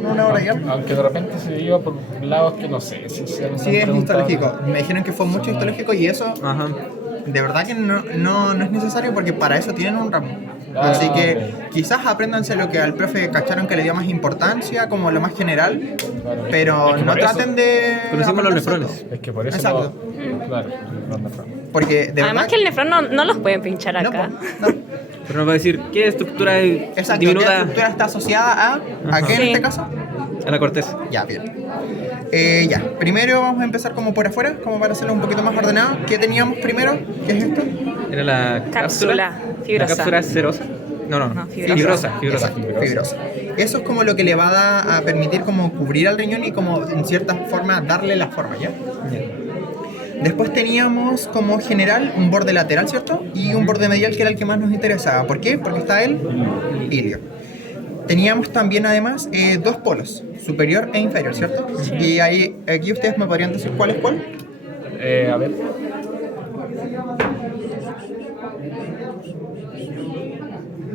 en una hora y algo. Aunque de repente se iba por lados que no sé si se Sí, es histológico. Me dijeron que fue mucho histológico y eso, Ajá. de verdad que no es necesario porque para eso tienen un ramo. Así que quizás apréndanse lo que al profe cacharon que le dio más importancia, como lo más general, pero Es que no por eso traten de... Conocimos los aprenderse nefrones. todo. Es que por eso Exacto. claro, los nefrones. Porque de Además verdad... que el nefrón no los pueden pinchar No, acá. no. Pero nos va a decir qué estructura Exacto, ¿qué diminuta estructura está asociada a qué en Sí. este caso? a la corteza. Ya, bien. Ya, primero vamos a empezar como por afuera, como para hacerlo un poquito más ordenado. ¿Qué teníamos primero? ¿Qué es esto? Era la Cápsula fibrosa. La cápsula cerosa. No, No, fibrosa. Fibrosa. Exacto, fibrosa. Eso es como lo que le va a permitir como cubrir al riñón y como en cierta forma darle la forma, ¿ya? Después teníamos como general un borde lateral, ¿cierto? Y un borde medial que era el que más nos interesaba. ¿Por qué? Porque está el ilio. Teníamos también además dos polos, superior e inferior, ¿cierto? Sí. Y ahí, aquí ustedes me podrían decir cuál es cuál. A ver.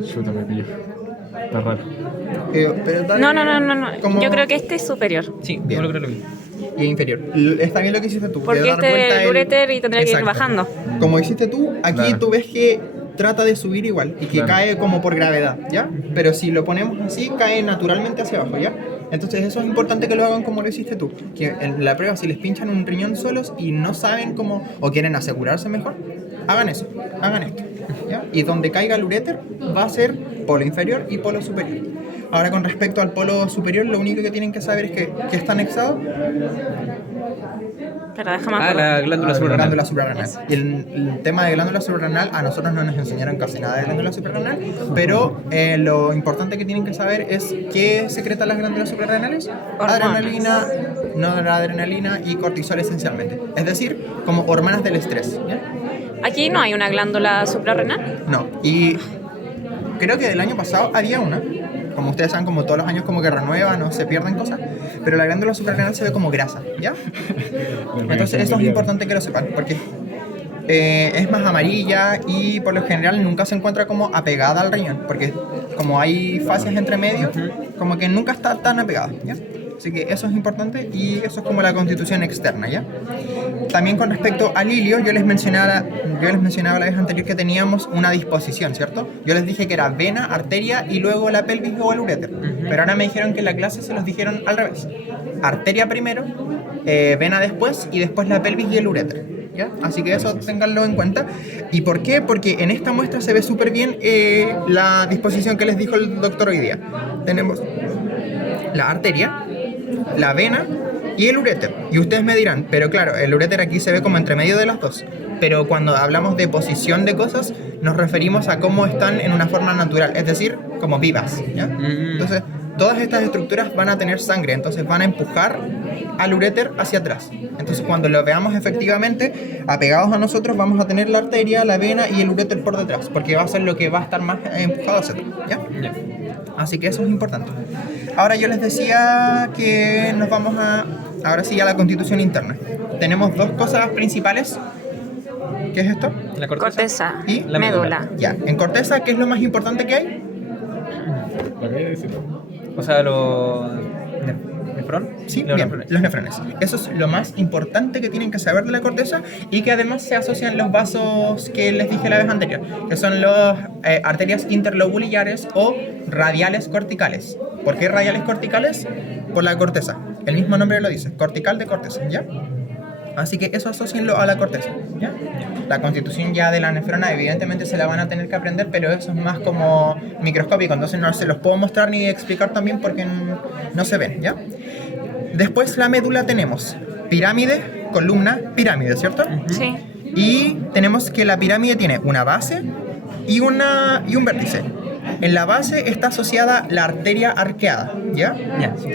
Chuta, me pillo. Está raro. Pero dale, No. como- Yo creo que este es superior. Sí, Bien. yo creo que lo mismo. Y inferior. Está bien lo que hiciste tú. Porque de dar este vuelta es el uréter y tendría que ir Exacto. bajando. Como hiciste tú, aquí Claro. tú ves que trata de subir igual y que Claro. cae como por gravedad, ¿ya? Pero si lo ponemos así, cae naturalmente hacia abajo, ¿ya? Entonces eso es importante que lo hagan como lo hiciste tú. Que en la prueba, si les pinchan un riñón solos y no saben cómo, o quieren asegurarse mejor, hagan eso, hagan esto, ¿ya? Y donde caiga el uréter va a ser polo inferior y polo superior. Ahora con respecto al polo superior, lo único que tienen que saber es que está anexado Pero déjame Ah, acordar. la glándula suprarrenal. glándula suprarrenal. Y el tema de glándula suprarrenal, a nosotros no nos enseñaron casi nada de glándula suprarrenal, pero lo importante que tienen que saber es qué secretan las glándulas suprarrenales: Hormonas. adrenalina, noradrenalina y cortisol esencialmente. Es decir, como hormonas del estrés, ¿ya? Aquí no hay una glándula suprarrenal. No, y creo que del año pasado había una. Como ustedes saben, como todos los años como que renuevan o se pierden cosas, pero la glándula suprarrenal se ve como grasa, ¿ya? Entonces eso es importante que lo sepan, porque es más amarilla y por lo general nunca se encuentra como apegada al riñón, porque como hay fases entre medio, como que nunca está tan apegada, ¿ya? Así que eso es importante y eso es como la constitución externa, ¿ya? También con respecto al ilio, yo les mencionaba la vez anterior que teníamos una disposición, ¿cierto? Yo les dije que era vena, arteria y luego la pelvis o el uréter. Pero ahora me dijeron que en la clase se los dijeron al revés. Arteria primero, vena después y después la pelvis y el uréter, ¿ya? Así que eso ténganlo en cuenta. ¿Y por qué? Porque en esta muestra se ve súper bien la disposición que les dijo el doctor hoy día. Tenemos la arteria, la vena y el uréter. Y ustedes me dirán, pero claro, el uréter aquí se ve como entre medio de las dos. Pero cuando hablamos de posición de cosas, nos referimos a cómo están en una forma natural, es decir, como vivas, ¿ya? Entonces, todas estas estructuras van a tener sangre, entonces van a empujar al uréter hacia atrás. Entonces, cuando lo veamos efectivamente, apegados a nosotros, vamos a tener la arteria, la vena y el uréter por detrás, porque va a ser lo que va a estar más empujado hacia atrás, ¿ya? Así que eso es importante. Ahora yo les decía que nos vamos ahora sí a la constitución interna. Tenemos dos cosas principales. ¿Qué es esto? La corteza. Corteza. ¿Y? La médula. Ya, en corteza, ¿qué es lo más importante que hay? Lo que hay que decir. O sea, los nefrón. Sí, Los bien, nefrones. los nefrones. Eso es lo más importante que tienen que saber de la corteza y que además se asocian los vasos que les dije la vez anterior, que son las arterias interlobulares o radiales corticales. ¿Por qué radiales corticales? Por la corteza. El mismo nombre lo dice, cortical de corteza, ¿ya? Así que eso asocienlo a la corteza, ¿ya? La constitución ya de la nefrona evidentemente se la van a tener que aprender, pero eso es más como microscópico, entonces no se los puedo mostrar ni explicar también porque no se ven, ¿ya? Después la médula tenemos pirámide, columna, pirámide, ¿cierto? Sí. Y tenemos que la pirámide tiene una base y un vértice. En la base está asociada la arteria arqueada, ¿ya? Ya, sí.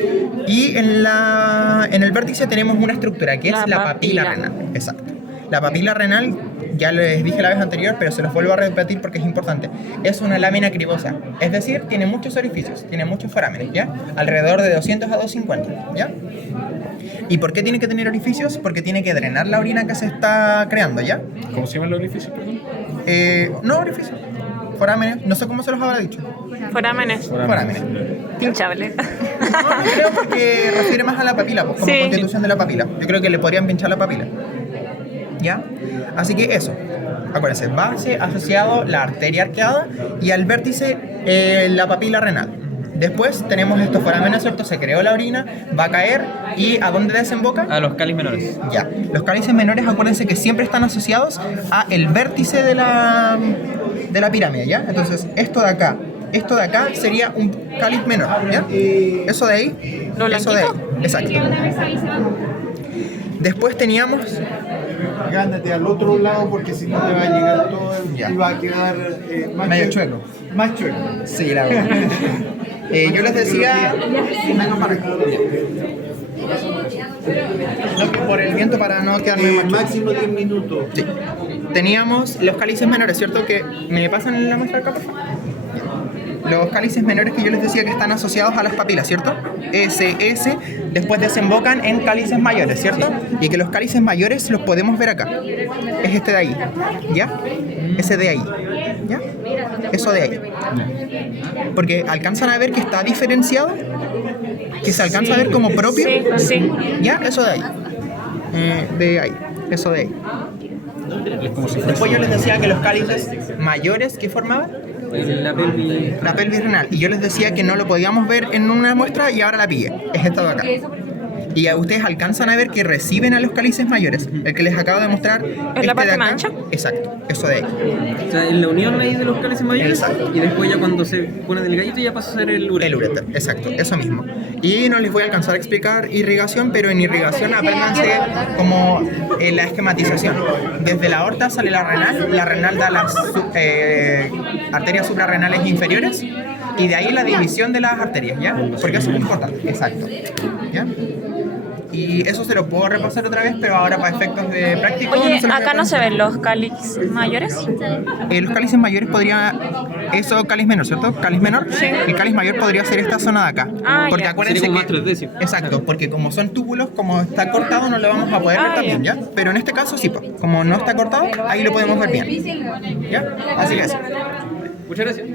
Y en el vértice tenemos una estructura que es La la papila papila. renal. Exacto. La papila renal, ya les dije la vez anterior, pero se los vuelvo a repetir porque es importante. Es una lámina cribosa, es decir, tiene muchos orificios, tiene muchos forámenes, ¿ya? Alrededor de 200 a 250, ¿ya? ¿Y por qué tiene que tener orificios? Porque tiene que drenar la orina que se está creando, ¿ya? ¿Cómo se llaman los orificios, perdón? No orificios, forámenes, no sé cómo se los habrá dicho. Forámenes. Forámenes. Pinchable. No, no creo porque refiere más a la papila, pues, como Sí. constitución de la papila. Yo creo que le podrían pinchar la papila. ¿Ya? Así que eso. Acuérdense, base asociado la arteria arqueada y al vértice la papila renal. Después tenemos estos forámenes, ¿cierto? Se creó la orina, va a caer y ¿a dónde desemboca? A los cáliz menores. Ya. Los cálices menores, acuérdense que siempre están asociados a el vértice de la pirámide, ¿ya? Entonces, esto de acá sería un cáliz menor, ¿ya? Eso de ahí. ¿Lo eso de ahí. blanquito? Exacto. Después teníamos Gándate al otro lado porque si no te va a llegar todo Ya. y va a quedar más medio chueco. Más chueco. Sí, la verdad. Yo les decía. Vengan para acá. No, que por el viento para no quedarme más chueco. Máximo 10 minutos. Sí. Teníamos los cálices menores, ¿cierto? Que me pasan la muestra acá, por favor. Los cálices menores que yo les decía que están asociados a las papilas, ¿cierto? S, después desembocan en cálices mayores, ¿cierto? Y que los cálices mayores los podemos ver acá. Es este de ahí, ¿ya? Ese de ahí, ¿ya? Eso de ahí. Porque alcanzan a ver que está diferenciado, que se alcanza a ver como propio, Sí, sí. ¿ya? Eso de ahí. De ahí, eso de ahí. Después yo les decía que los cálices mayores que formaban La pelvis. la pelvis renal, y yo les decía que no lo podíamos ver en una muestra y ahora la pillé, es esta de acá. Y a ustedes alcanzan a ver que reciben a los cálices mayores, el que les acabo de mostrar. ¿Es la parte de acá. mancha? Exacto, eso de ahí. O sea, en la unión ahí de los cálices mayores. Exacto. Y después ya cuando se pone delgadito ya pasa a ser el uréter. El uréter, exacto, eso mismo. Y no les voy a alcanzar a explicar irrigación, pero en irrigación apréndanse como la esquematización. Desde la aorta sale la renal da las arterias suprarrenales inferiores y de ahí la división de las arterias, ¿ya? Porque eso es muy importante, exacto. ¿Ya? Y eso se lo puedo repasar otra vez, pero ahora para efectos de práctico. Oye, se lo voy a acá no se pasar. ven los cálices mayores. Los cálices mayores podría. Eso, cáliz menor, ¿cierto? Cáliz menor. Sí. El cáliz mayor podría ser esta zona de acá. Ah, porque ya. acuérdense Sería como que. más 3D, sí. Exacto, porque como son túbulos, como está cortado, no lo vamos a poder ver Ah, también, ya. ¿ya? Pero en este caso sí, pues. Como no está cortado, ahí lo podemos ver bien. ¿Ya? Así que eso. Muchas gracias.